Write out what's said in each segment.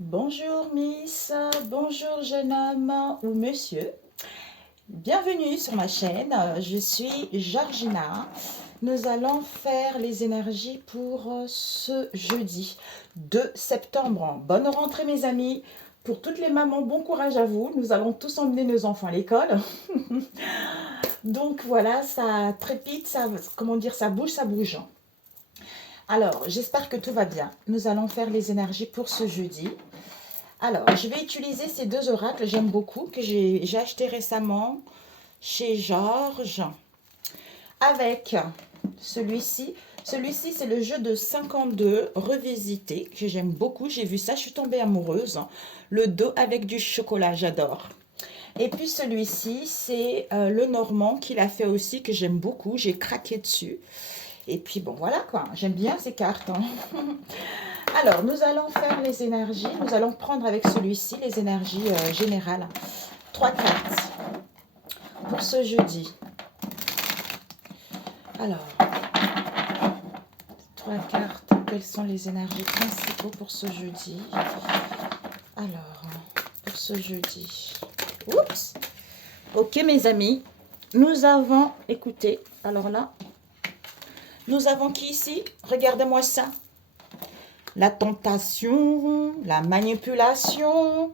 Bonjour Miss, bonjour jeune homme ou monsieur. Bienvenue sur ma chaîne, je suis Georgina. Nous allons faire les énergies pour ce jeudi 2 septembre. Bonne rentrée mes amis. Pour toutes les mamans, bon courage à vous. Nous allons tous emmener nos enfants à l'école. Donc voilà, ça trépide, ça, comment dire, ça bouge, ça bouge. Alors, j'espère que tout va bien. Nous allons faire les énergies pour ce jeudi. Alors, je vais utiliser ces deux oracles, j'aime beaucoup, que j'ai acheté récemment chez Georges. Avec celui-ci. Celui-ci, c'est le jeu de 52 revisité, que j'aime beaucoup. J'ai vu ça, je suis tombée amoureuse. Le dos avec du chocolat, j'adore. Et puis celui-ci, c'est le Normand qu'il a fait aussi, que j'aime beaucoup. J'ai craqué dessus. Et puis bon, voilà quoi. J'aime bien ces cartes. Alors, nous allons faire les énergies. Nous allons prendre avec celui-ci les énergies générales. 3 cartes pour ce jeudi. Alors, 3 cartes. Quelles sont les énergies principaux pour ce jeudi? Alors, pour ce jeudi. Oups! Ok, mes amis. Nous avons, écoutez, alors là, nous avons qui ici? Regardez-moi ça. La tentation, la manipulation,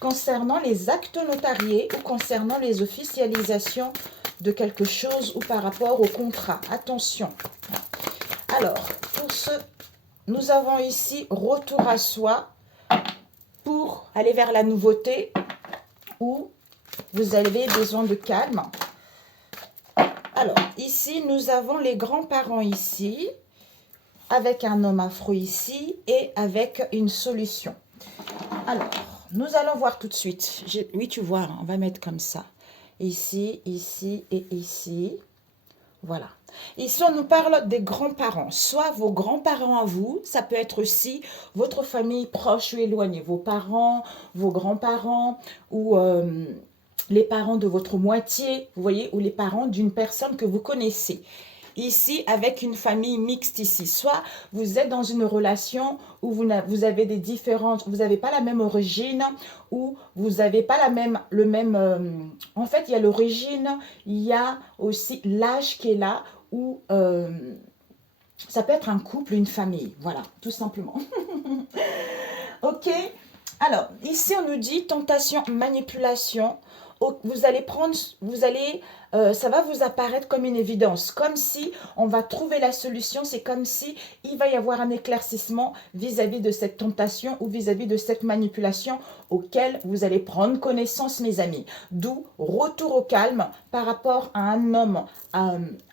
concernant les actes notariés ou concernant les officialisations de quelque chose ou par rapport au contrat. Attention. Alors, pour ce, nous avons ici retour à soi pour aller vers la nouveauté ou vous avez besoin de calme. Alors, ici, nous avons les grands-parents ici, avec un homme afro ici et avec une solution. Alors, nous allons voir tout de suite. Oui, tu vois, on va mettre comme ça. Ici, ici et ici. Voilà. Ici, on nous parle des grands-parents. Soit vos grands-parents à vous, ça peut être aussi votre famille proche ou éloignée. Vos parents, vos grands-parents ou les parents de votre moitié, vous voyez, ou les parents d'une personne que vous connaissez. Ici, avec une famille mixte ici. Soit vous êtes dans une relation où vous avez des différences, vous n'avez pas la même origine, ou vous n'avez pas en fait, il y a l'origine, il y a aussi l'âge qui est là, ou ça peut être un couple, une famille. Voilà, tout simplement. Ok. Alors, ici, on nous dit tentation, manipulation. Vous allez prendre, ça va vous apparaître comme une évidence, comme si on va trouver la solution. C'est comme si il va y avoir un éclaircissement vis-à-vis de cette tentation ou vis-à-vis de cette manipulation auquel vous allez prendre connaissance, mes amis. D'où retour au calme par rapport à un homme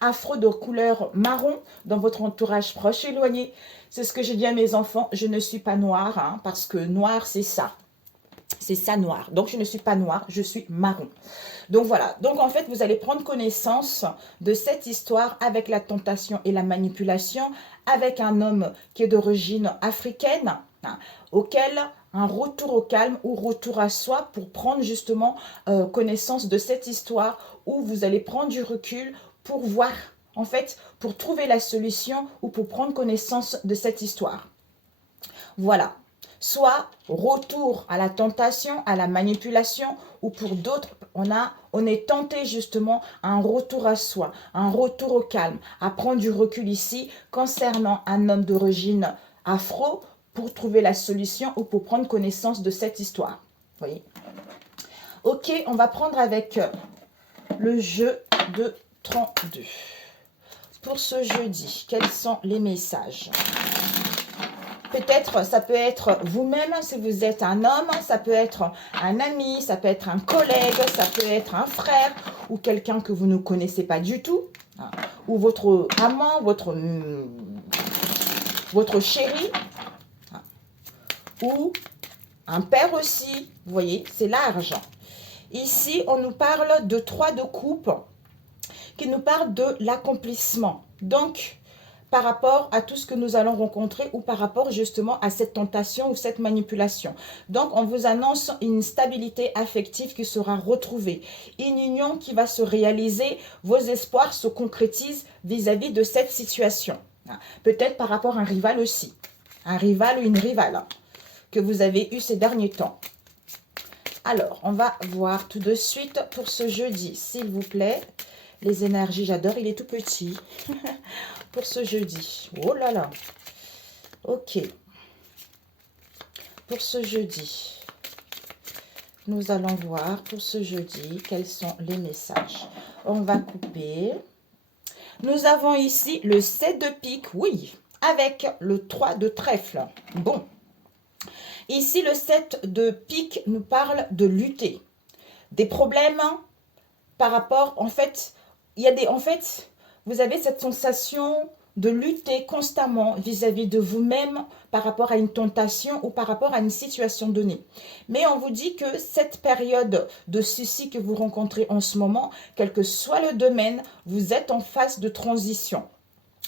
afro de couleur marron dans votre entourage proche éloigné. C'est ce que j'ai dit à mes enfants, je ne suis pas noire, hein, parce que noir, c'est ça. C'est ça noir. Donc, je ne suis pas noire, je suis marron. Donc, voilà. Donc, en fait, vous allez prendre connaissance de cette histoire avec la tentation et la manipulation, avec un homme qui est d'origine africaine, hein, auquel un retour au calme ou retour à soi pour prendre justement connaissance de cette histoire où vous allez prendre du recul pour voir, en fait, pour trouver la solution ou pour prendre connaissance de cette histoire. Voilà. Soit retour à la tentation, à la manipulation, ou pour d'autres, on est tenté justement à un retour à soi, un retour au calme, à prendre du recul ici concernant un homme d'origine afro pour trouver la solution ou pour prendre connaissance de cette histoire. Vous voyez? Ok, on va prendre avec le jeu de 32. Pour ce jeudi, quels sont les messages? Peut-être, ça peut être vous-même, si vous êtes un homme, ça peut être un ami, ça peut être un collègue, ça peut être un frère ou quelqu'un que vous ne connaissez pas du tout, hein, ou votre amant, votre chéri, hein, ou un père aussi, vous voyez, c'est large. Ici, on nous parle de 3 de coupe qui nous parle de l'accomplissement. Donc, par rapport à tout ce que nous allons rencontrer ou par rapport justement à cette tentation ou cette manipulation. Donc, on vous annonce une stabilité affective qui sera retrouvée, une union qui va se réaliser, vos espoirs se concrétisent vis-à-vis de cette situation. Peut-être par rapport à un rival aussi, un rival ou une rivale. que vous avez eues ces derniers temps. Alors, on va voir tout de suite pour ce jeudi, s'il vous plaît. Les énergies, j'adore, il est tout petit. Pour ce jeudi. Oh là là. Ok. Pour ce jeudi, nous allons voir pour ce jeudi quels sont les messages. On va couper. Nous avons ici le 7 de pique, oui, avec le 3 de trèfle. Bon. Ici, le 7 de pique nous parle de lutter. Des problèmes par rapport, en fait, vous avez cette sensation de lutter constamment vis-à-vis de vous-même par rapport à une tentation ou par rapport à une situation donnée. Mais on vous dit que cette période de soucis que vous rencontrez en ce moment, quel que soit le domaine, vous êtes en phase de transition.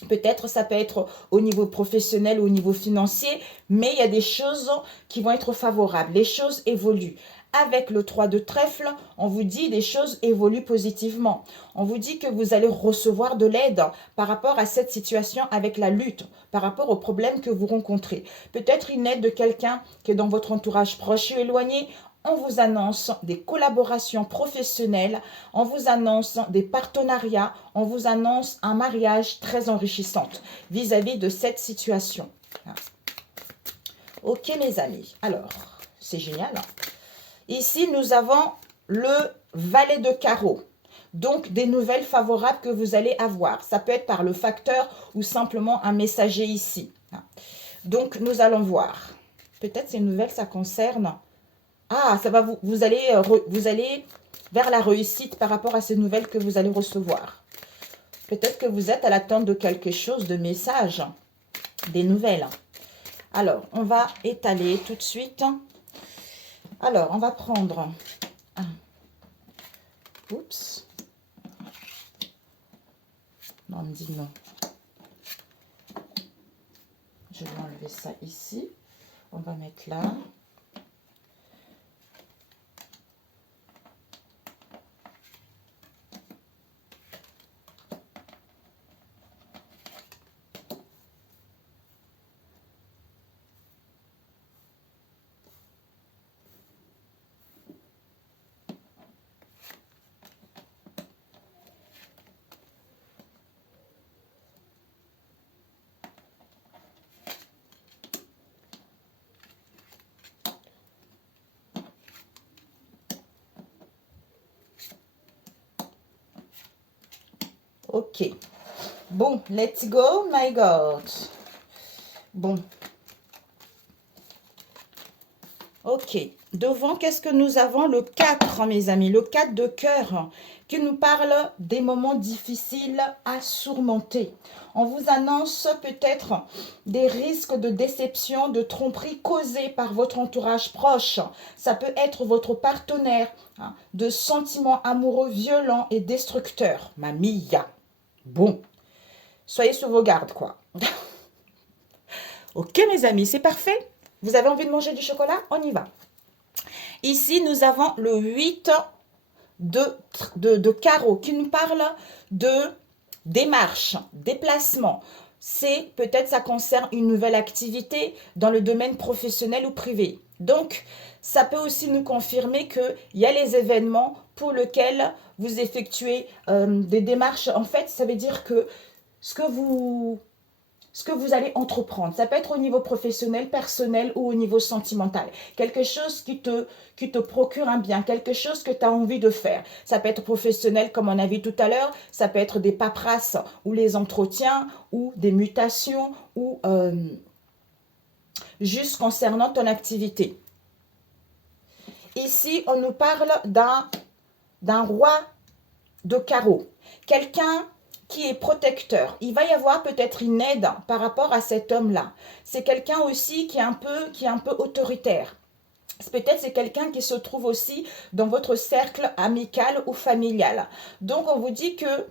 Peut-être ça peut être au niveau professionnel, au niveau financier, mais il y a des choses qui vont être favorables. Les choses évoluent. Avec le 3 de trèfle, on vous dit des choses évoluent positivement. On vous dit que vous allez recevoir de l'aide par rapport à cette situation avec la lutte, par rapport aux problèmes que vous rencontrez. Peut-être une aide de quelqu'un qui est dans votre entourage proche ou éloigné. On vous annonce des collaborations professionnelles, on vous annonce des partenariats, on vous annonce un mariage très enrichissant vis-à-vis de cette situation. Ok mes amis, alors c'est génial. Ici nous avons le valet de carreau. Donc, des nouvelles favorables que vous allez avoir. Ça peut être par le facteur ou simplement un messager ici. Donc, nous allons voir. Peut-être ces nouvelles, ça concerne... Ah, ça va vous allez vers la réussite par rapport à ces nouvelles que vous allez recevoir. Peut-être que vous êtes à l'attente de quelque chose, de messages, des nouvelles. Alors, on va étaler tout de suite. Alors, on va prendre... Oups. Non, on me dit non. Je vais enlever ça ici. On va mettre là. Ok. Bon, let's go, my God. Bon. Ok. Devant, qu'est-ce que nous avons? Le 4, mes amis. Le 4 de cœur qui nous parle des moments difficiles à surmonter. On vous annonce peut-être des risques de déception, de tromperie causés par votre entourage proche. Ça peut être votre partenaire, hein, de sentiments amoureux violents et destructeurs. Mamia. Bon. Soyez sur vos gardes, quoi. Ok, mes amis, c'est parfait. Vous avez envie de manger du chocolat? On y va. Ici, nous avons le 8 de carreau qui nous parle de démarche, déplacement. C'est peut-être ça concerne une nouvelle activité dans le domaine professionnel ou privé. Donc, ça peut aussi nous confirmer qu'il y a les événements pour lesquels vous effectuez des démarches. En fait, ça veut dire que ce que vous allez entreprendre. Ça peut être au niveau professionnel, personnel ou au niveau sentimental. Quelque chose qui te procure un bien, quelque chose que tu as envie de faire. Ça peut être professionnel comme on a vu tout à l'heure, ça peut être des paperasses ou les entretiens ou des mutations ou juste concernant ton activité. Ici, on nous parle d'un roi de carreau. Quelqu'un qui est protecteur. Il va y avoir peut-être une aide par rapport à cet homme-là. C'est quelqu'un aussi qui est un peu autoritaire. Peut-être c'est quelqu'un qui se trouve aussi dans votre cercle amical ou familial. Donc, on vous dit que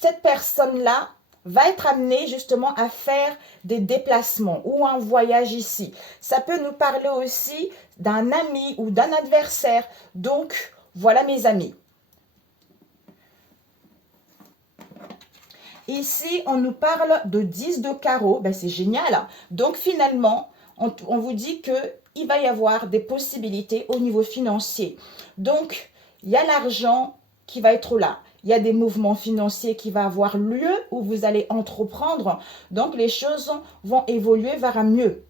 cette personne-là va être amenée justement à faire des déplacements ou un voyage ici. Ça peut nous parler aussi d'un ami ou d'un adversaire. Donc, voilà mes amis. Ici, on nous parle de 10 de carreau. Ben, c'est génial. Donc, finalement, on vous dit qu'il va y avoir des possibilités au niveau financier. Donc, il y a l'argent qui va être là. Il y a des mouvements financiers qui vont avoir lieu où vous allez entreprendre. Donc, les choses vont évoluer vers un mieux.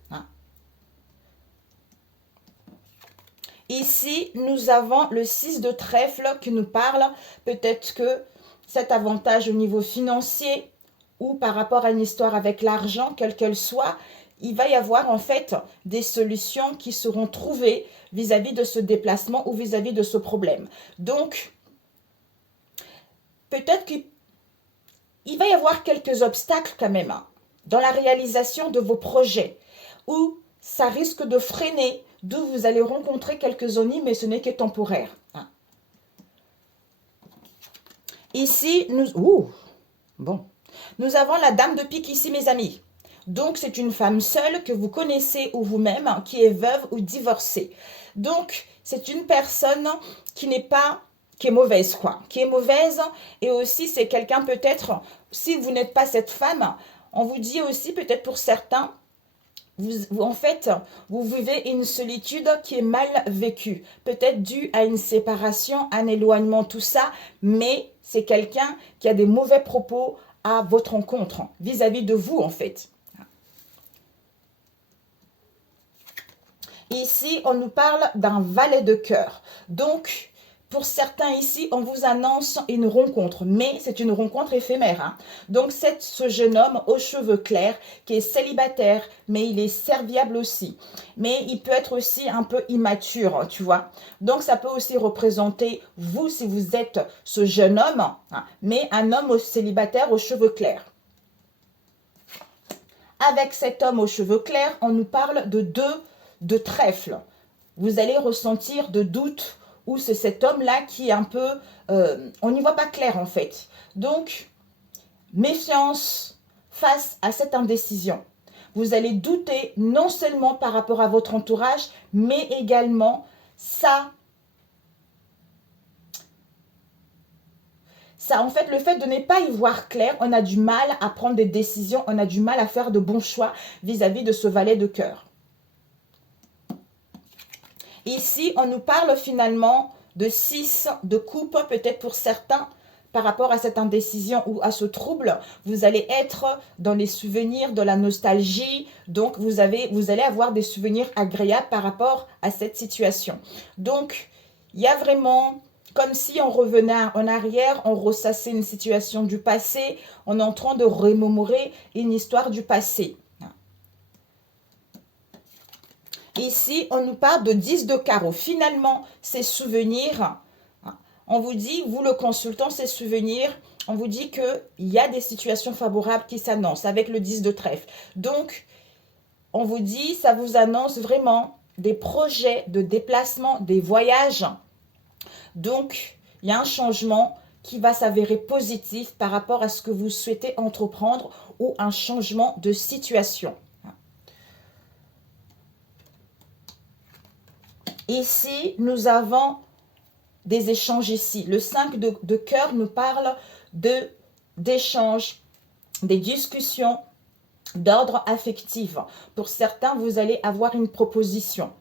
Ici, nous avons le 6 de trèfle qui nous parle. Peut-être que cet avantage au niveau financier ou par rapport à une histoire avec l'argent, quelle qu'elle soit, il va y avoir en fait des solutions qui seront trouvées vis-à-vis de ce déplacement ou vis-à-vis de ce problème. Donc, peut-être qu'il va y avoir quelques obstacles quand même dans la réalisation de vos projets où ça risque de freiner, d'où vous allez rencontrer quelques ennuis, mais ce n'est que temporaire. Ici, nous avons la dame de pique ici, mes amis. Donc, c'est une femme seule que vous connaissez ou vous-même qui est veuve ou divorcée. Donc, c'est une personne qui n'est pas, qui est mauvaise, quoi. Qui est mauvaise et aussi, c'est quelqu'un peut-être, si vous n'êtes pas cette femme, on vous dit aussi peut-être pour certains, en fait, vous vivez une solitude qui est mal vécue. Peut-être due à une séparation, un éloignement, tout ça, mais c'est quelqu'un qui a des mauvais propos à votre encontre, vis-à-vis de vous, en fait. Ici, on nous parle d'un valet de cœur. Donc, pour certains ici, on vous annonce une rencontre, mais c'est une rencontre éphémère. Donc, c'est ce jeune homme aux cheveux clairs qui est célibataire, mais il est serviable aussi. Mais il peut être aussi un peu immature, tu vois. Donc, ça peut aussi représenter vous si vous êtes ce jeune homme, mais un homme célibataire aux cheveux clairs. Avec cet homme aux cheveux clairs, on nous parle de 2 de trèfle. Vous allez ressentir de doutes ou c'est cet homme-là qui est un peu... on n'y voit pas clair en fait. Donc, méfiance face à cette indécision. Vous allez douter non seulement par rapport à votre entourage, mais également ça, en fait, le fait de ne pas y voir clair, on a du mal à prendre des décisions, on a du mal à faire de bons choix vis-à-vis de ce valet de cœur. Ici, on nous parle finalement de 6 de coupe, peut-être pour certains, par rapport à cette indécision ou à ce trouble. Vous allez être dans les souvenirs, de la nostalgie. Donc, vous allez avoir des souvenirs agréables par rapport à cette situation. Donc, il y a vraiment... comme si on revenait en arrière, on ressassait une situation du passé, on est en train de remémorer une histoire du passé. Ici, on nous parle de 10 de carreau. Finalement, ces souvenirs, on vous dit, vous le consultant, ces souvenirs, on vous dit qu'il y a des situations favorables qui s'annoncent avec le 10 de trèfle. Donc, on vous dit, ça vous annonce vraiment des projets de déplacement, des voyages. Donc, il y a un changement qui va s'avérer positif par rapport à ce que vous souhaitez entreprendre ou un changement de situation. Ici, nous avons des échanges ici. Le 5 de cœur nous parle d'échanges, des discussions d'ordre affectif. Pour certains, vous allez avoir une proposition.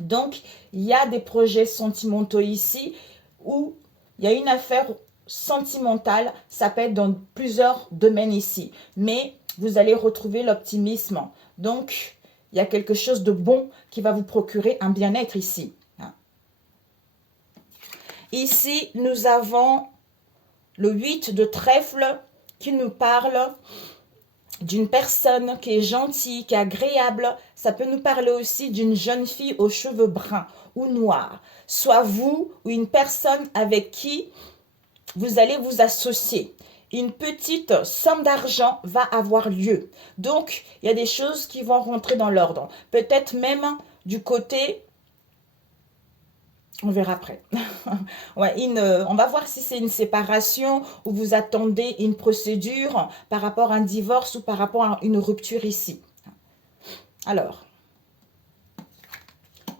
Donc, il y a des projets sentimentaux ici où il y a une affaire sentimentale. Ça peut être dans plusieurs domaines ici. Mais vous allez retrouver l'optimisme. Donc, il y a quelque chose de bon qui va vous procurer un bien-être ici. Ici, nous avons le 8 de trèfle qui nous parle d'une personne qui est gentille, qui est agréable. Ça peut nous parler aussi d'une jeune fille aux cheveux bruns ou noirs. Soit vous ou une personne avec qui vous allez vous associer. Une petite somme d'argent va avoir lieu. Donc, il y a des choses qui vont rentrer dans l'ordre. Peut-être même du côté... On verra après. Ouais, on va voir si c'est une séparation ou vous attendez une procédure par rapport à un divorce ou par rapport à une rupture ici. Alors...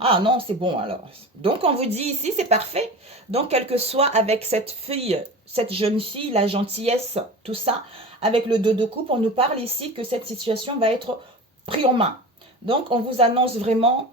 Ah non, c'est bon alors. Donc, on vous dit ici, c'est parfait. Donc, quel que soit avec cette fille, cette jeune fille, la gentillesse, tout ça, avec le 2 de coupe, on nous parle ici que cette situation va être prise en main. Donc, on vous annonce vraiment,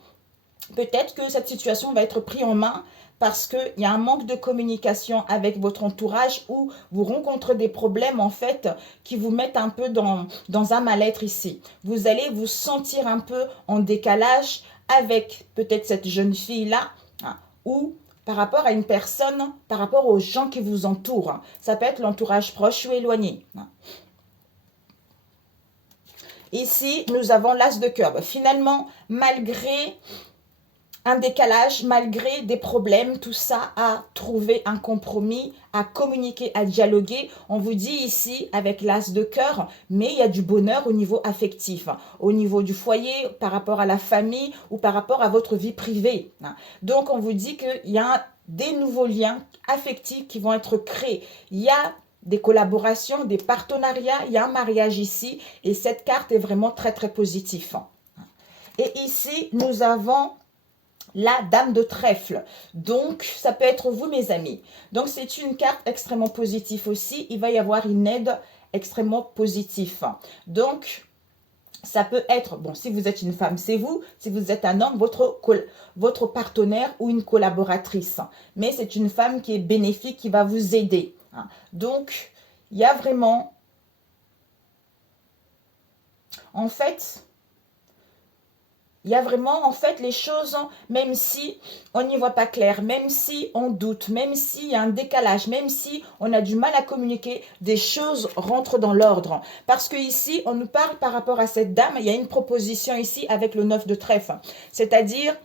peut-être que cette situation va être prise en main parce qu'il y a un manque de communication avec votre entourage ou vous rencontrez des problèmes en fait qui vous mettent un peu dans un mal-être ici. Vous allez vous sentir un peu en décalage avec peut-être cette jeune fille-là hein, ou par rapport à une personne, par rapport aux gens qui vous entourent. Hein. Ça peut être l'entourage proche ou éloigné. Hein. Ici, nous avons l'as de cœur. Finalement, malgré un décalage, malgré des problèmes, tout ça, à trouver un compromis, à communiquer, à dialoguer. On vous dit ici, avec l'as de cœur, mais il y a du bonheur au niveau affectif, au niveau du foyer, par rapport à la famille ou par rapport à votre vie privée. Donc, on vous dit qu'il y a des nouveaux liens affectifs qui vont être créés. Il y a des collaborations, des partenariats, il y a un mariage ici et cette carte est vraiment très, très positive. Et ici, nous avons la dame de trèfle. Donc, ça peut être vous, mes amis. Donc, c'est une carte extrêmement positive aussi. Il va y avoir une aide extrêmement positive. Donc, ça peut être, bon, si vous êtes une femme, c'est vous. Si vous êtes un homme, votre partenaire ou une collaboratrice. Mais c'est une femme qui est bénéfique, qui va vous aider. Donc, il y a vraiment, en fait, il y a vraiment, en fait, les choses, même si on n'y voit pas clair, même si on doute, même s'il y a un décalage, même si on a du mal à communiquer, des choses rentrent dans l'ordre. Parce que ici, on nous parle par rapport à cette dame, il y a une proposition ici avec le 9 de trèfle. C'est-à-dire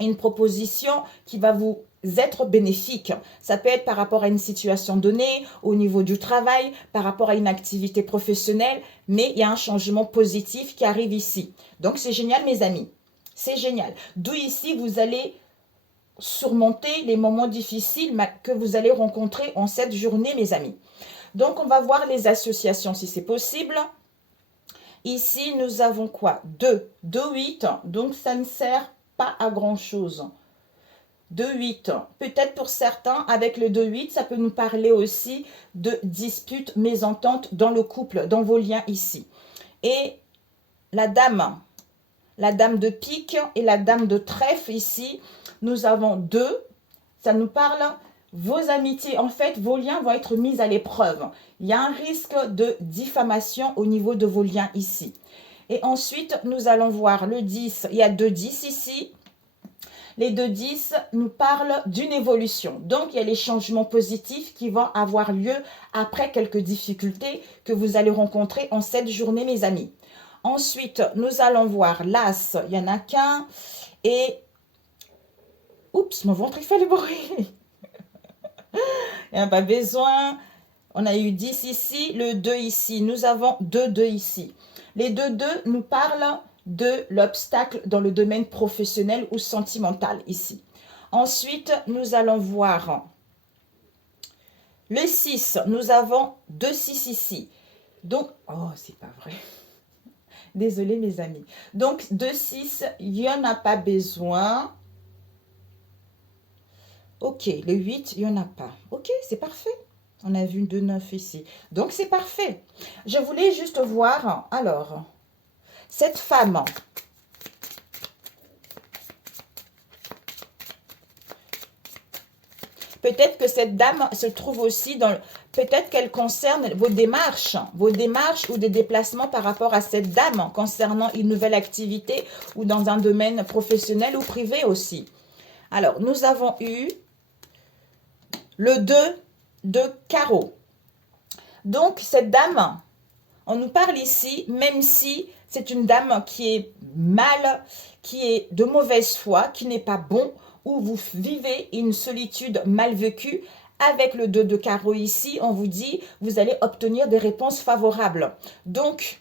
une proposition qui va vous être bénéfique. Ça peut être par rapport à une situation donnée, au niveau du travail, par rapport à une activité professionnelle, mais il y a un changement positif qui arrive ici. Donc, c'est génial, mes amis. C'est génial. D'où ici, vous allez surmonter les moments difficiles que vous allez rencontrer en cette journée, mes amis. Donc, on va voir les associations si c'est possible. Ici, nous avons quoi? 2, 8. Donc, ça ne sert pas à grand-chose. 2-8. Peut-être pour certains, avec le 2-8, ça peut nous parler aussi de disputes, mésententes dans le couple, dans vos liens ici. Et la dame de pique et la dame de trèfle ici, nous avons 2. Ça nous parle, vos amitiés, en fait, vos liens vont être mis à l'épreuve. Il y a un risque de diffamation au niveau de vos liens ici. Et ensuite, nous allons voir le 10. Il y a 2 10 ici. Les 2-10 nous parlent d'une évolution. Donc, il y a les changements positifs qui vont avoir lieu après quelques difficultés que vous allez rencontrer en cette journée, mes amis. Ensuite, nous allons voir l'As. Il n'y en a qu'un. Et... Oups, mon ventre, il fait le bruit. Il n'y a pas besoin. On a eu 10 ici, le 2 ici. Nous avons 2 ici. Les 2 nous parlent de l'obstacle dans le domaine professionnel ou sentimental ici. Ensuite, nous allons voir le 6. Nous avons 2 6 ici. Donc, oh, c'est pas vrai. Désolée, mes amis. Donc, 2 6, il n'y en a pas besoin. Ok, le 8, il n'y en a pas. Ok, c'est parfait. On a vu 2 9 ici. Donc, c'est parfait. Je voulais juste voir, alors, cette femme... Peut-être que cette dame se trouve aussi dans... Peut-être qu'elle concerne vos démarches ou des déplacements par rapport à cette dame concernant une nouvelle activité ou dans un domaine professionnel ou privé aussi. Alors, nous avons eu le 2 de carreau. Donc, cette dame, on nous parle ici, même si c'est une dame qui est mal, qui est de mauvaise foi, qui n'est pas bon, où vous vivez une solitude mal vécue, avec le 2 de carreau ici, on vous dit, vous allez obtenir des réponses favorables. Donc,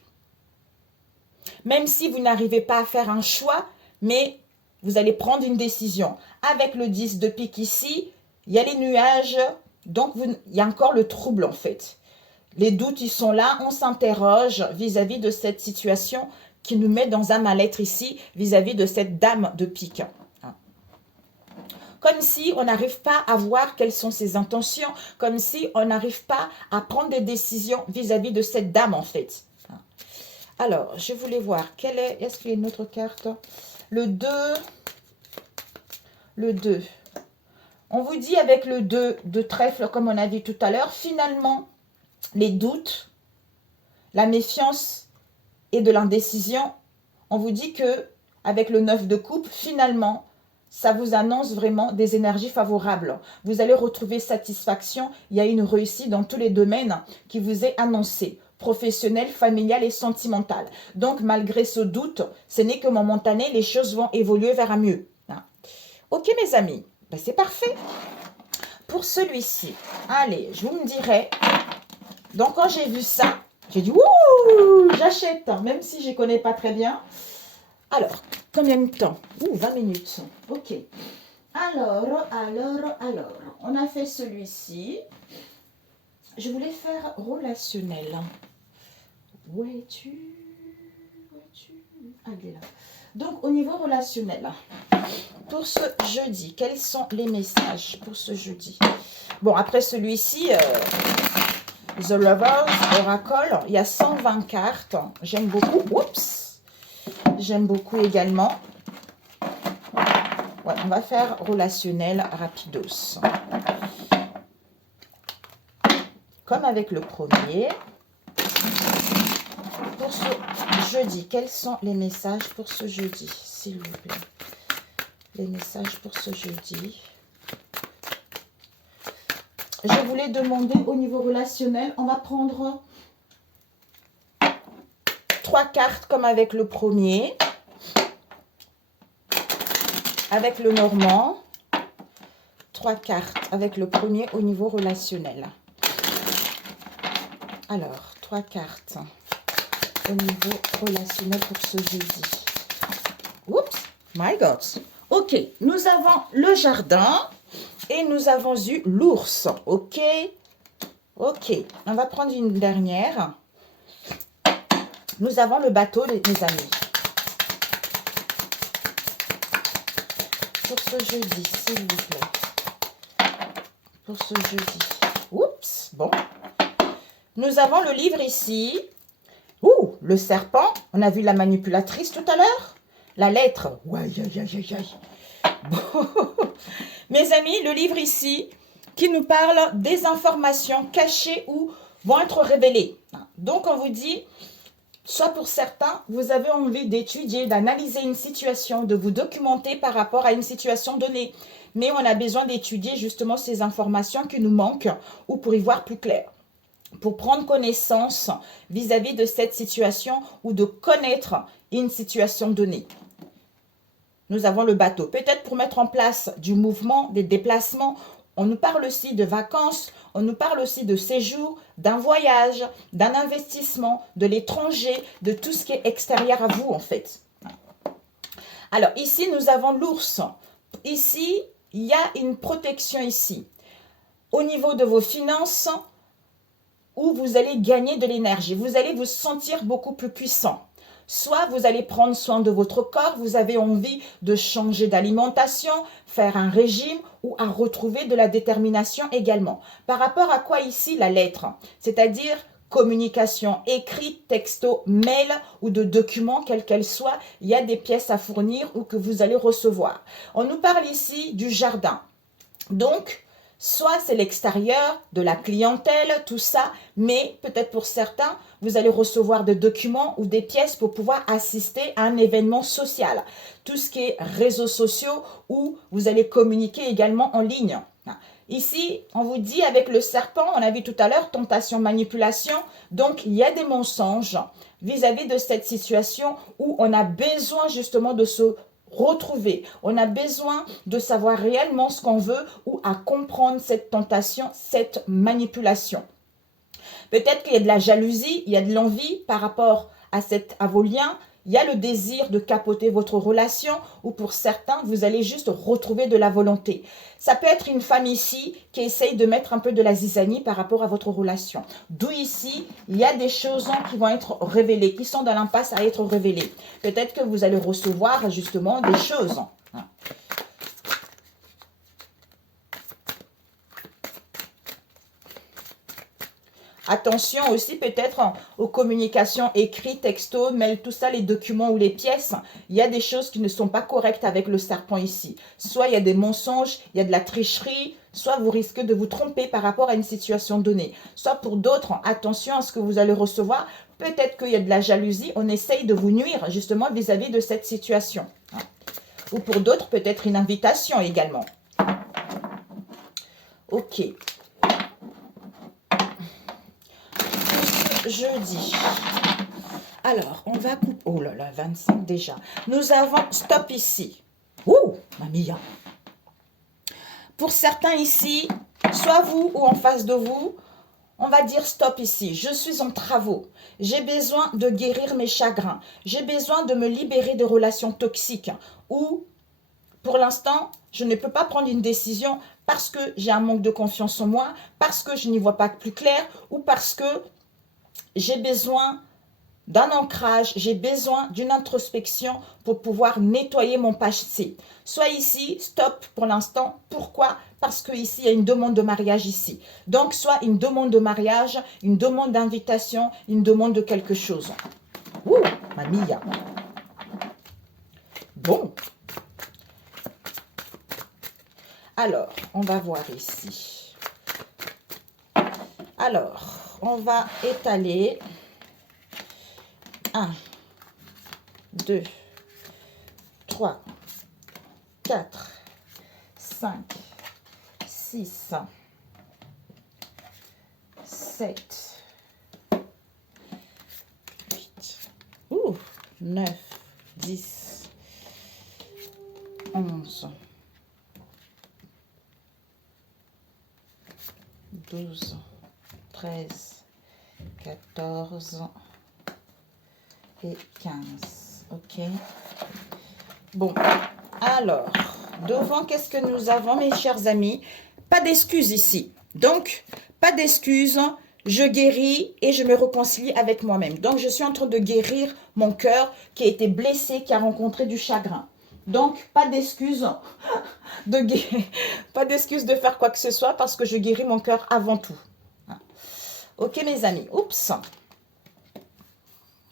même si vous n'arrivez pas à faire un choix, mais vous allez prendre une décision. Avec le 10 de pique ici, il y a les nuages, donc il y a encore le trouble en fait. Les doutes, ils sont là, on s'interroge vis-à-vis de cette situation qui nous met dans un mal-être ici, vis-à-vis de cette dame de pique. Comme si on n'arrive pas à voir quelles sont ses intentions, comme si on n'arrive pas à prendre des décisions vis-à-vis de cette dame en fait. Alors, je voulais voir, est-ce qu'il y a une autre carte? Le 2. Le 2. On vous dit avec le 2 de trèfle, comme on a vu tout à l'heure, finalement, les doutes, la méfiance et de l'indécision, on vous dit que avec le 9 de coupe, finalement, ça vous annonce vraiment des énergies favorables. Vous allez retrouver satisfaction. Il y a une réussite dans tous les domaines qui vous est annoncée, professionnel, familial et sentimental. Donc, malgré ce doute, ce n'est que momentané, les choses vont évoluer vers un mieux. Ok, mes amis, ben, c'est parfait. Pour celui-ci, allez, je vous me dirai. Donc, quand j'ai vu ça, j'ai dit, ouh, j'achète, même si je ne connais pas très bien. Alors, combien de temps? 20 minutes. Ok. Alors, on a fait celui-ci. Je voulais faire relationnel. Où es-tu? Ah, il est là. Donc, au niveau relationnel, pour ce jeudi, quels sont les messages pour ce jeudi? Bon, après celui-ci, The Lovers, Oracle, il y a 120 cartes. J'aime beaucoup. Oups! J'aime beaucoup également. Ouais, on va faire relationnel rapidos. Comme avec le premier. Pour ce jeudi, quels sont les messages pour ce jeudi, s'il vous plaît? Les messages pour ce jeudi. Je voulais demander au niveau relationnel, on va prendre 3 cartes comme avec le premier. Avec le normand. 3 cartes avec le premier au niveau relationnel. Alors, 3 cartes au niveau relationnel pour ce jeudi. Oups, my God. Ok, nous avons le jardin et nous avons eu l'ours. Ok, ok. On va prendre une dernière. Nous avons le bateau, mes amis. Pour ce jeudi, s'il vous plaît. Pour ce jeudi. Oups, bon. Nous avons le livre ici. Ouh, le serpent. On a vu la manipulatrice tout à l'heure. La lettre. Ouais, aïe, aïe, aïe, aïe. Bon. Mes amis, le livre ici qui nous parle des informations cachées ou vont être révélées. Donc, on vous dit, soit pour certains, vous avez envie d'étudier, d'analyser une situation, de vous documenter par rapport à une situation donnée. Mais on a besoin d'étudier justement ces informations qui nous manquent ou pour y voir plus clair. Pour prendre connaissance vis-à-vis de cette situation ou de connaître une situation donnée. Nous avons le bateau. Peut-être pour mettre en place du mouvement, des déplacements. On nous parle aussi de vacances, on nous parle aussi de séjour, d'un voyage, d'un investissement, de l'étranger, de tout ce qui est extérieur à vous en fait. Alors ici, nous avons l'ours. Ici, il y a une protection ici. Au niveau de vos finances, où vous allez gagner de l'énergie. Vous allez vous sentir beaucoup plus puissant. Soit vous allez prendre soin de votre corps, vous avez envie de changer d'alimentation, faire un régime ou à retrouver de la détermination également. Par rapport à quoi ici la lettre? C'est-à-dire communication écrite, texto, mail ou de documents, quels qu'elles soient, il y a des pièces à fournir ou que vous allez recevoir. On nous parle ici du jardin. Donc, soit c'est l'extérieur, de la clientèle, tout ça, mais peut-être pour certains, vous allez recevoir des documents ou des pièces pour pouvoir assister à un événement social. Tout ce qui est réseaux sociaux où vous allez communiquer également en ligne. Ici, on vous dit avec le serpent, on a vu tout à l'heure, tentation, manipulation. Donc, il y a des mensonges vis-à-vis de cette situation où on a besoin justement de se retrouver. On a besoin de savoir réellement ce qu'on veut ou à comprendre cette tentation, cette manipulation. Peut-être qu'il y a de la jalousie, il y a de l'envie par rapport à vos liens. Il y a le désir de capoter votre relation ou pour certains, vous allez juste retrouver de la volonté. Ça peut être une femme ici qui essaye de mettre un peu de la zizanie par rapport à votre relation. D'où ici, il y a des choses qui vont être révélées, qui sont dans l'impasse à être révélées. Peut-être que vous allez recevoir justement des choses. Attention aussi peut-être aux communications écrites, texto, mail, tout ça, les documents ou les pièces. Il y a des choses qui ne sont pas correctes avec le serpent ici. Soit il y a des mensonges, il y a de la tricherie, soit vous risquez de vous tromper par rapport à une situation donnée. Soit pour d'autres, attention à ce que vous allez recevoir. Peut-être qu'il y a de la jalousie, on essaye de vous nuire justement vis-à-vis de cette situation. Ou pour d'autres, peut-être une invitation également. Ok. Jeudi. Alors, on va couper. Oh là là, 25 déjà. Nous avons stop ici. Ouh, mamia. Pour certains ici, soit vous ou en face de vous, on va dire stop ici. Je suis en travaux. J'ai besoin de guérir mes chagrins. J'ai besoin de me libérer de relations toxiques. Ou, pour l'instant, je ne peux pas prendre une décision parce que j'ai un manque de confiance en moi, parce que je n'y vois pas plus clair ou parce que j'ai besoin d'un ancrage, j'ai besoin d'une introspection pour pouvoir nettoyer mon passé. Soit ici, stop pour l'instant. Pourquoi? Parce que ici, il y a une demande de mariage ici. Donc, soit une demande de mariage, une demande d'invitation, une demande de quelque chose. Ouh, mamia. Bon. Alors, on va voir ici. Alors, on va étaler 1, 2, 3, 4, 5, 6, 7, 8, 9, 10, 11, 12, 13, 14 et 15. Ok. Bon, alors, devant, qu'est-ce que nous avons, mes chers amis? Pas d'excuses ici. Donc, pas d'excuses. Je guéris et je me réconcilie avec moi-même. Donc, je suis en train de guérir mon cœur qui a été blessé, qui a rencontré du chagrin. Donc, pas d'excuses pas d'excuses de faire quoi que ce soit parce que je guéris mon cœur avant tout. Ok, mes amis. Oups.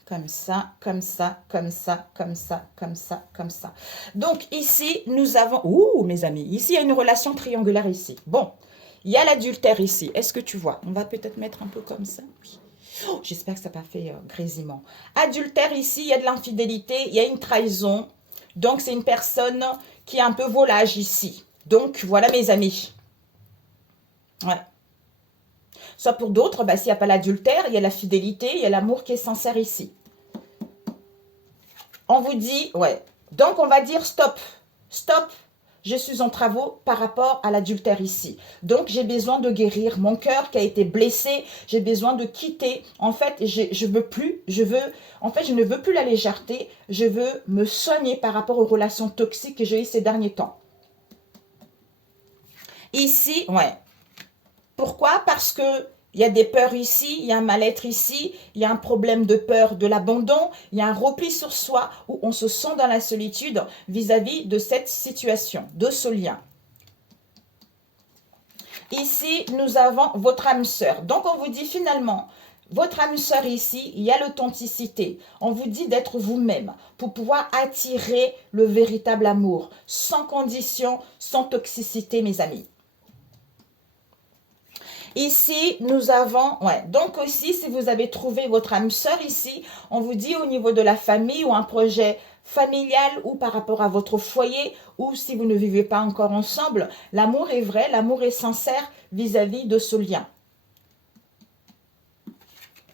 Comme ça, comme ça, comme ça, comme ça, comme ça, comme ça. Donc, ici, nous avons... Ouh, mes amis, ici, il y a une relation triangulaire ici. Bon, il y a l'adultère ici. Est-ce que tu vois? On va peut-être mettre un peu comme ça. Oui. Oh, j'espère que ça n'a pas fait grésillement. Adultère ici, il y a de l'infidélité, il y a une trahison. Donc, c'est une personne qui a un peu volage ici. Donc, voilà, mes amis. Ouais. Soit pour d'autres, bah, s'il n'y a pas l'adultère, il y a la fidélité, il y a l'amour qui est sincère ici. On vous dit, ouais. Donc, on va dire stop. Stop. Je suis en travaux par rapport à l'adultère ici. Donc, j'ai besoin de guérir mon cœur qui a été blessé. J'ai besoin de quitter. En fait, je veux plus. Je ne veux plus la légèreté. Je veux me soigner par rapport aux relations toxiques que j'ai eues ces derniers temps. Ici, ouais. Pourquoi? Parce que il y a des peurs ici, il y a un mal-être ici, il y a un problème de peur de l'abandon, il y a un repli sur soi où on se sent dans la solitude vis-à-vis de cette situation, de ce lien. Ici, nous avons votre âme sœur. Donc, on vous dit finalement, votre âme sœur ici, il y a l'authenticité. On vous dit d'être vous-même pour pouvoir attirer le véritable amour, sans condition, sans toxicité, mes amis. Ici, nous avons, ouais, donc aussi, si vous avez trouvé votre âme sœur ici, on vous dit au niveau de la famille ou un projet familial ou par rapport à votre foyer ou si vous ne vivez pas encore ensemble, l'amour est vrai, l'amour est sincère vis-à-vis de ce lien.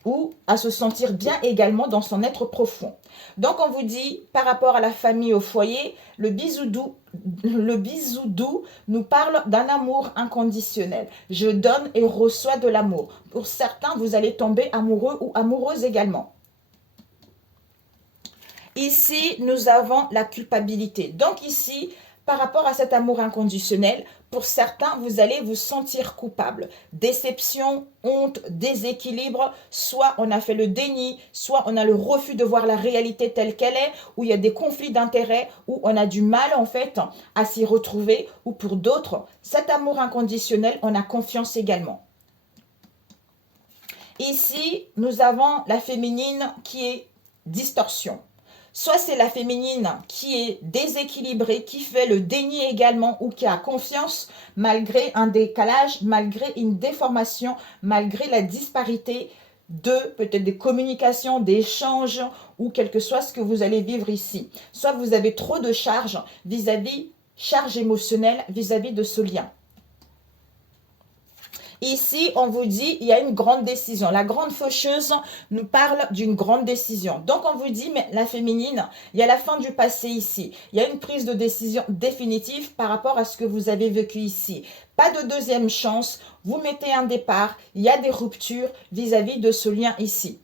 Ou à se sentir bien également dans son être profond. Donc, on vous dit, par rapport à la famille, au foyer, le bisou doux nous parle d'un amour inconditionnel. Je donne et reçois de l'amour. Pour certains, vous allez tomber amoureux ou amoureuse également. Ici, nous avons la culpabilité. Donc ici, par rapport à cet amour inconditionnel, pour certains, vous allez vous sentir coupable. Déception, honte, déséquilibre, soit on a fait le déni, soit on a le refus de voir la réalité telle qu'elle est, où il y a des conflits d'intérêts, où on a du mal en fait à s'y retrouver, ou pour d'autres, cet amour inconditionnel, on a confiance également. Ici, nous avons la féminine qui est distorsion. Soit c'est la féminine qui est déséquilibrée, qui fait le déni également ou qui a confiance malgré un décalage, malgré une déformation, malgré la disparité de peut-être des communications, des échanges ou quel que soit ce que vous allez vivre ici. Soit vous avez trop de charge vis-à-vis, charge émotionnelle vis-à-vis de ce lien. Ici, on vous dit, il y a une grande décision. La grande faucheuse nous parle d'une grande décision. Donc, on vous dit, mais la féminine, il y a la fin du passé ici. Il y a une prise de décision définitive par rapport à ce que vous avez vécu ici. Pas de deuxième chance. Vous mettez un départ. Il y a des ruptures vis-à-vis de ce lien ici.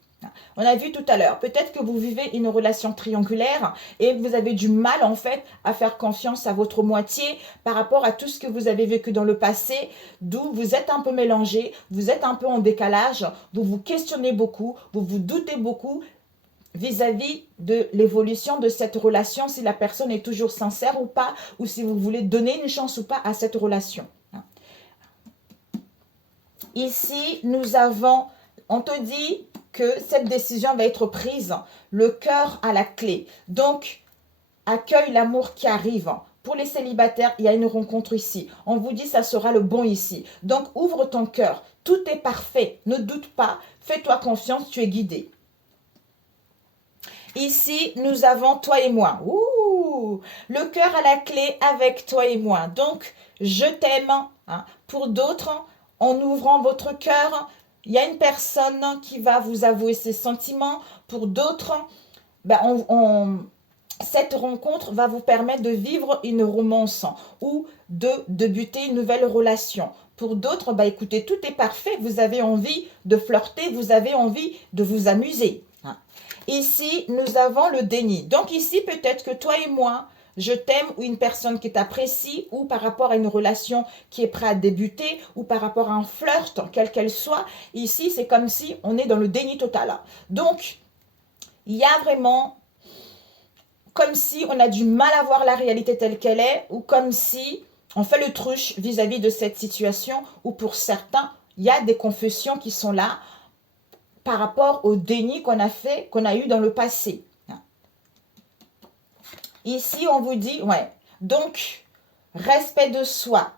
On a vu tout à l'heure, peut-être que vous vivez une relation triangulaire et vous avez du mal en fait à faire confiance à votre moitié par rapport à tout ce que vous avez vécu dans le passé, d'où vous êtes un peu mélangé, vous êtes un peu en décalage, vous vous questionnez beaucoup, vous vous doutez beaucoup vis-à-vis de l'évolution de cette relation, si la personne est toujours sincère ou pas, ou si vous voulez donner une chance ou pas à cette relation. Ici, nous avons, on te dit que cette décision va être prise, le cœur à la clé. Donc, accueille l'amour qui arrive. Pour les célibataires, il y a une rencontre ici. On vous dit ça sera le bon ici. Donc, ouvre ton cœur. Tout est parfait. Ne doute pas. Fais-toi confiance, tu es guidé. Ici, nous avons toi et moi. Ouh, le cœur à la clé avec toi et moi. Donc, je t'aime. Hein. Pour d'autres, en ouvrant votre cœur, il y a une personne qui va vous avouer ses sentiments. Pour d'autres, cette rencontre va vous permettre de vivre une romance ou de débuter une nouvelle relation. Pour d'autres, écoutez, tout est parfait. Vous avez envie de flirter, vous avez envie de vous amuser. Ici, nous avons le déni. Donc ici, peut-être que toi et moi, je t'aime ou une personne qui t'apprécie ou par rapport à une relation qui est prête à débuter ou par rapport à un flirt, quelle qu'elle soit. Ici, c'est comme si on est dans le déni total. Donc, il y a vraiment comme si on a du mal à voir la réalité telle qu'elle est ou comme si on fait le truche vis-à-vis de cette situation ou pour certains, il y a des confessions qui sont là par rapport au déni qu'on a fait, qu'on a eu dans le passé. Ici, on vous dit, ouais, donc, respect de soi.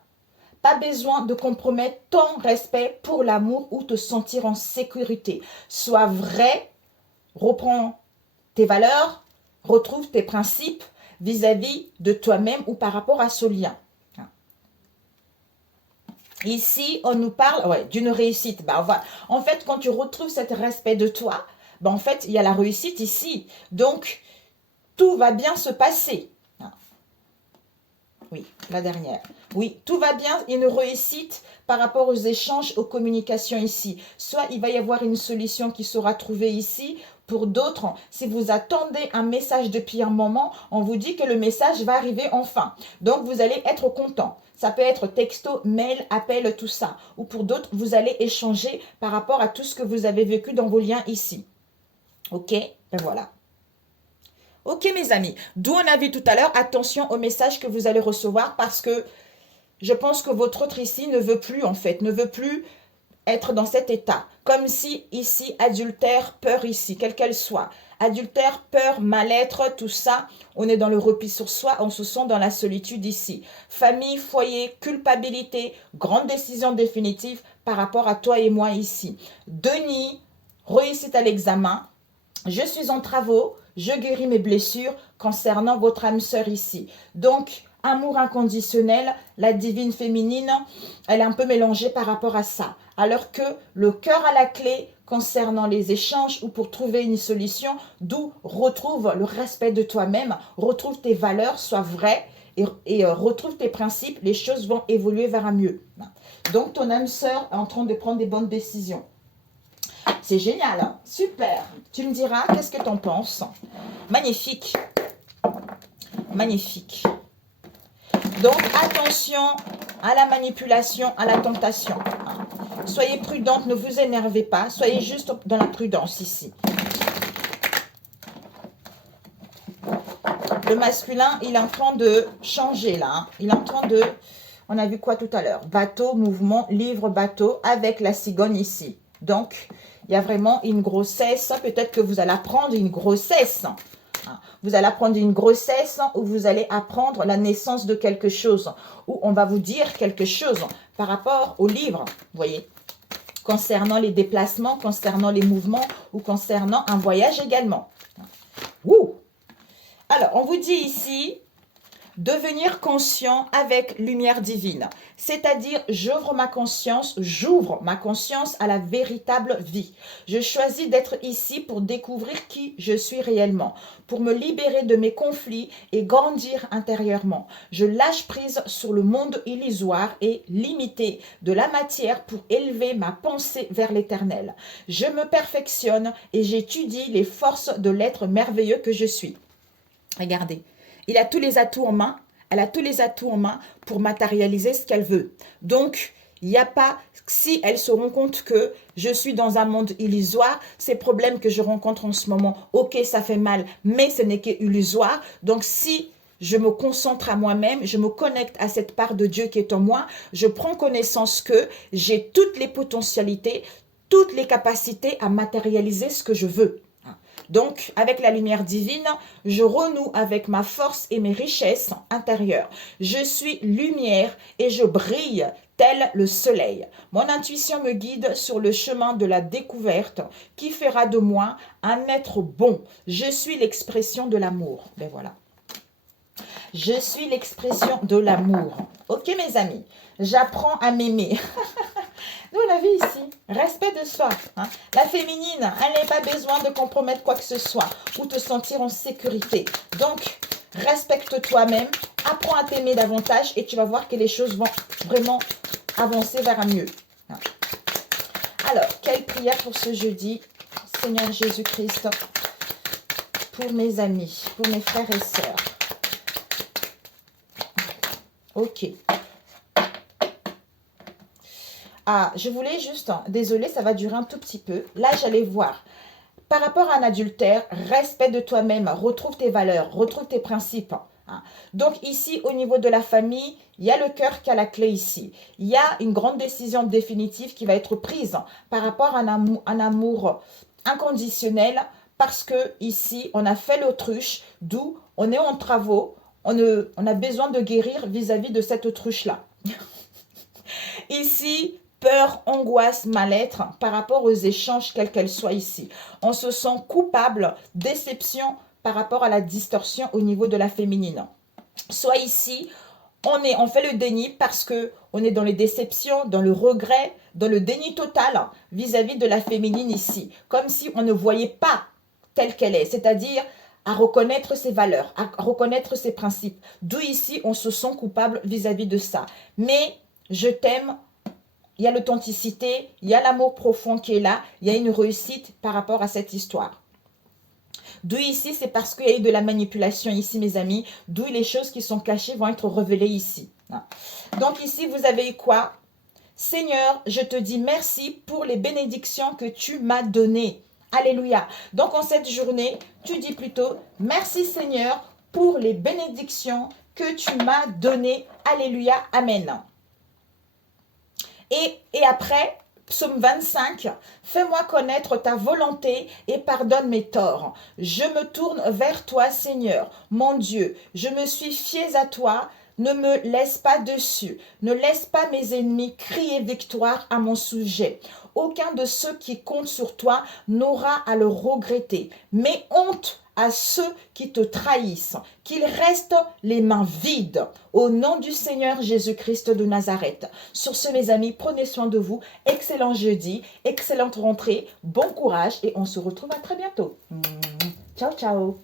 Pas besoin de compromettre ton respect pour l'amour ou te sentir en sécurité. Sois vrai, reprends tes valeurs, retrouve tes principes vis-à-vis de toi-même ou par rapport à ce lien. Ici, on nous parle d'une réussite. En fait, quand tu retrouves cet respect de toi, en fait, il y a la réussite ici. Donc, tout va bien se passer. Oui, la dernière. Oui, tout va bien, une réussite par rapport aux échanges, aux communications ici. Soit il va y avoir une solution qui sera trouvée ici. Pour d'autres, si vous attendez un message depuis un moment, on vous dit que le message va arriver enfin. Donc, vous allez être content. Ça peut être texto, mail, appel, tout ça. Ou pour d'autres, vous allez échanger par rapport à tout ce que vous avez vécu dans vos liens ici. Ok, ben voilà. Ok mes amis, d'où on a vu tout à l'heure, attention au message que vous allez recevoir parce que je pense que votre autre ici ne veut plus en fait, ne veut plus être dans cet état. Comme si ici, adultère, peur ici, quelle qu'elle soit. Adultère, peur, mal-être, tout ça, on est dans le repli sur soi, on se sent dans la solitude ici. Famille, foyer, culpabilité, grande décision définitive par rapport à toi et moi ici. Déni, réussite à l'examen, je suis en travaux, je guéris mes blessures concernant votre âme sœur ici. Donc, amour inconditionnel, la divine féminine, elle est un peu mélangée par rapport à ça. Alors que le cœur à la clé concernant les échanges ou pour trouver une solution, d'où retrouve le respect de toi-même, retrouve tes valeurs, sois vrai et retrouve tes principes, les choses vont évoluer vers un mieux. Donc, ton âme sœur est en train de prendre des bonnes décisions. C'est génial, hein? Super. Tu me diras, qu'est-ce que tu en penses? Magnifique. Magnifique. Donc, attention à la manipulation, à la tentation. Soyez prudente, ne vous énervez pas. Soyez juste dans la prudence ici. Le masculin, il est en train de changer là. Hein. Il est en train de... On a vu quoi tout à l'heure? Bateau, mouvement, livre, bateau, avec la cigogne ici. Donc, Il y a vraiment une grossesse. Peut-être que vous allez apprendre une grossesse. Vous allez apprendre une grossesse ou vous allez apprendre la naissance de quelque chose. Ou on va vous dire quelque chose par rapport au livre. Vous voyez, concernant les déplacements, concernant les mouvements ou concernant un voyage également. Ouh. Alors, on vous dit ici, devenir conscient avec lumière divine. C'est-à-dire, j'ouvre ma conscience à la véritable vie. Je choisis d'être ici pour découvrir qui je suis réellement, pour me libérer de mes conflits et grandir intérieurement. Je lâche prise sur le monde illusoire et limité de la matière pour élever ma pensée vers l'éternel. Je me perfectionne et j'étudie les forces de l'être merveilleux que je suis. Regardez, il a tous les atouts en main. Elle a tous les atouts en main pour matérialiser ce qu'elle veut. Donc, il n'y a pas, si elle se rend compte que je suis dans un monde illusoire, ces problèmes que je rencontre en ce moment, ok, ça fait mal, mais ce n'est qu'illusoire. Donc, si je me concentre à moi-même, je me connecte à cette part de Dieu qui est en moi, je prends connaissance que j'ai toutes les potentialités, toutes les capacités à matérialiser ce que je veux. Donc, avec la lumière divine, je renoue avec ma force et mes richesses intérieures. Je suis lumière et je brille tel le soleil. Mon intuition me guide sur le chemin de la découverte qui fera de moi un être bon. Je suis l'expression de l'amour. Ben voilà. Je suis l'expression de l'amour. Ok, mes amis, j'apprends à m'aimer. Nous, on a vu ici, respect de soi. Hein. La féminine, elle n'a pas besoin de compromettre quoi que ce soit ou te sentir en sécurité. Donc, respecte toi-même, apprends à t'aimer davantage et tu vas voir que les choses vont vraiment avancer vers un mieux. Hein. Alors, quelle prière pour ce jeudi, Seigneur Jésus-Christ, pour mes amis, pour mes frères et sœurs. Ok. Ah, je voulais juste, désolée, ça va durer un tout petit peu. Là, j'allais voir. Par rapport à un adultère, respect de toi-même, retrouve tes valeurs, retrouve tes principes. Hein. Donc ici, au niveau de la famille, il y a le cœur qui a la clé ici. Il y a une grande décision définitive qui va être prise par rapport à un amour inconditionnel parce que ici, on a fait l'autruche, d'où on est en travaux, on a besoin de guérir vis-à-vis de cette autruche-là. Ici, peur, angoisse, mal-être par rapport aux échanges, quels qu'elles soient ici. On se sent coupable, déception par rapport à la distorsion au niveau de la féminine. Soit ici, on fait le déni parce qu'on est dans les déceptions, dans le regret, dans le déni total vis-à-vis de la féminine ici. Comme si on ne voyait pas telle qu'elle est, c'est-à-dire à reconnaître ses valeurs, à reconnaître ses principes. D'où ici, on se sent coupable vis-à-vis de ça. Mais je t'aime, il y a l'authenticité, il y a l'amour profond qui est là, il y a une réussite par rapport à cette histoire. D'où ici, c'est parce qu'il y a eu de la manipulation ici, mes amis, d'où les choses qui sont cachées vont être révélées ici. Donc ici, vous avez eu quoi? Seigneur, je te dis merci pour les bénédictions que tu m'as données. Alléluia. Donc en cette journée, tu dis plutôt, merci Seigneur pour les bénédictions que tu m'as données. Alléluia. Amen. Et après, psaume 25, fais-moi connaître ta volonté et pardonne mes torts. Je me tourne vers toi, Seigneur, mon Dieu. Je me suis fié à toi. Ne me laisse pas dessus. Ne laisse pas mes ennemis crier victoire à mon sujet. Aucun de ceux qui comptent sur toi n'aura à le regretter. Mais honte à ceux qui te trahissent, qu'ils restent les mains vides. Au nom du Seigneur Jésus-Christ de Nazareth. Sur ce, mes amis, prenez soin de vous. Excellent jeudi, excellente rentrée, bon courage et on se retrouve à très bientôt. Ciao, ciao.